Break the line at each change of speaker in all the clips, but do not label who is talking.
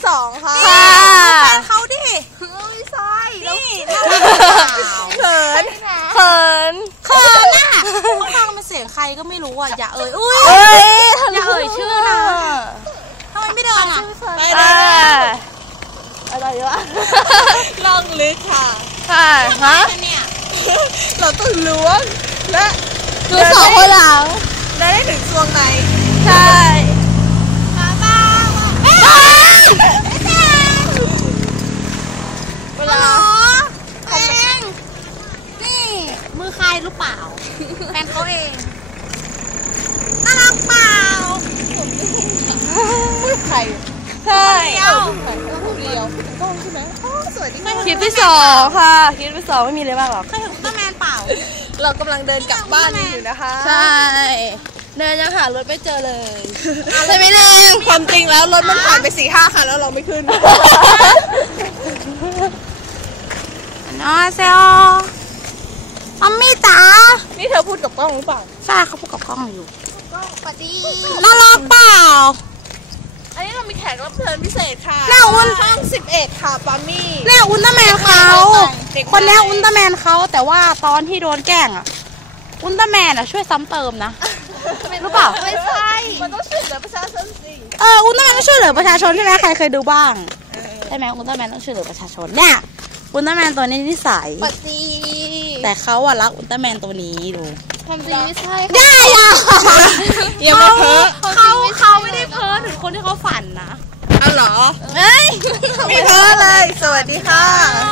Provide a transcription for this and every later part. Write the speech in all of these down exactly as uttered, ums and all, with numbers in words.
สองค่ะแฟนเขาดิเฮ้ยใช่นี่เขินเขินเขินอ่ะข้างมันเสียงใครก็ไม่รู้อ่ะอย่าเอ่ยอุ้ยอย่าเอ่ยชื่อนะทำไมไม่เดินอ่ะไปเลยอะไรเยอะลองลึกค่ะค่ะฮะเนี่ยเราต้องล้วงและคือสองคนหลังได้ได้ถึงช่วงไหนใช่มาบ้างเวลาเองนี่มือใครรู้เปล่าแฟนเขาเองน่ารักเปล่ามือใครใช่เดียวเดียวกล้องใช่ไหมอ๋อสวยดีคลิปที่สองค่ะคลิปที่สองไม่มีเลยบ้างหรอกเคยเห็นอุลตร้าแมนเปล่าเรากำลังเดินกลับบ้านอยู่นะคะใช่เดินยังหารถไม่เจอเลยใช่ไหมเองความจริงแล้วรถมันผ่านไปสี่ห้าคันแล้วเราไม่ขึ้นน้องเซลมัมมี่จ๋านี่เธอพูดกับกล้องหรือเปล่าใช่เขาพูดกับกล้องอยู่กล้องปะดีน่ารักเปล่าอันนี้เรามีแขกรับเชิญพิเศษค่ะแน่อุลช่องสิบเอ็ดค่ะปามี่แน่อุลตร้าแมนเขาคนแน่อุลตร้าแมนเขาแต่ว่าตอนที่โดนแกล้งอ่ะอุลตร้าแมนอ่ะช่วยซ้ำเติมนะรู้เปล่าไม่ใช่มันต้องช่วยเหลือประชาชนสิเอออุลตร้าแมนต้องช่วยเหลือประชาชนใช่ไหมใครเคยดูบ้างใช่ไหมอุลตร้าแมนต้องช่วยเหลือประชาชนเนี่ยอุลตร้าแมนตัวนี้นิสัยแต่เขาอะรักอุลตร้าแมนตัวนี้ดูความจริงไม่ใช่ได้อะยังไม่เพ้อเขาเขาไม่ได้เพ้อถึงคนที่เขาฝันนะเอาเหรอเอ้ยไม่เพ้อเลยสวัสดีค่ะ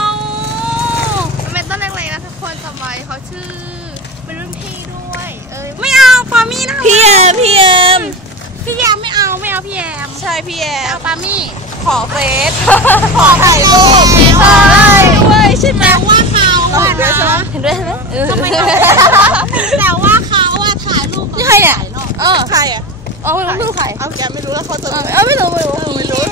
เป็นต้นเล็กๆนะทุกคนจำไว้เขาชื่อเป็นรุ่นพี่ด้วยเอ้ยไม่เอาปามี่นะพี่แอมพี่แอมพี่แอมไม่เอาไม่เอาพี่แอมใช่พี่แอมเอาปามี่ขอเฟซขอถ่ายรูปใช่ด้วยใช่ไหมว่าเขาเห็นด้วยใช่ไหมเห็นด้วยใช่ไหมทำไมแต่ว่าเขาอะถ่ายรูปใครอะเออใครอะเออไม่รู้ใครเอาแกไม่รู้แล้วเขาจะเออไม่รู้ไม่รู้ไม่รู้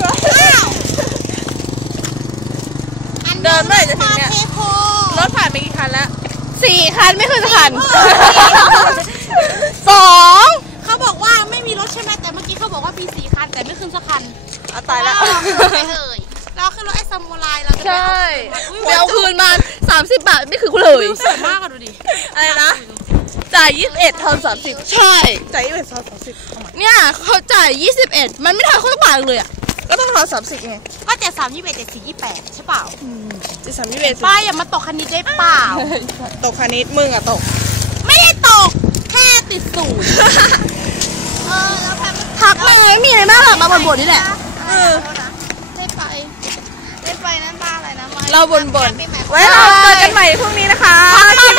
เดินเมื่อไหร่จะถึงเนี่ยรถผ่านไปกี่คันแล้วสี่คันไม่เคยจะคันสองเขาบอกว่าไม่มีรถใช่ไหมแต่เมื่อกี้เขาบอกว่ามีสี่คันแต่ไม่ขึ้นสักคันเอาตายแล้วไม่เลยเราขึ้นรถไอ้ซามูไรเราใช่เดี๋ยวคืนมาสามสิบบาทไม่คือกูเลยสวยมากอะดูดิอะไรนะจ่ายยี่สิบเอ็ดทอนสามสิบใช่จ่ายยี่สิบเอ็ดทอนสามสิบเนี่ยเขาจ่ายยี่สิบเอ็ดมันไม่ทันเขาต้องบาทเลยอ่ะก็ต้องทอนสามสิบไงก็เจ็ดสามยี่สิบเอ็ดเจ็ดสี่ยี่สิบแปดใช่เปล่าเจ็ดสามยี่สิบเอ็ดป้าอย่ามาตกคณิตได้เปล่าตกคณิตมึงอะตกไม่ได้ตกแค่ติดศูนย์เออแล้วแพมทักมาไม่มีอะไรมากหรอกมาบ่นๆนี่แหละเออได้ไปได้ไปนั่นบ้าอะไรนะเราบ่นๆไว้เราเจอกันใหม่พรุ่งนี้นะคะ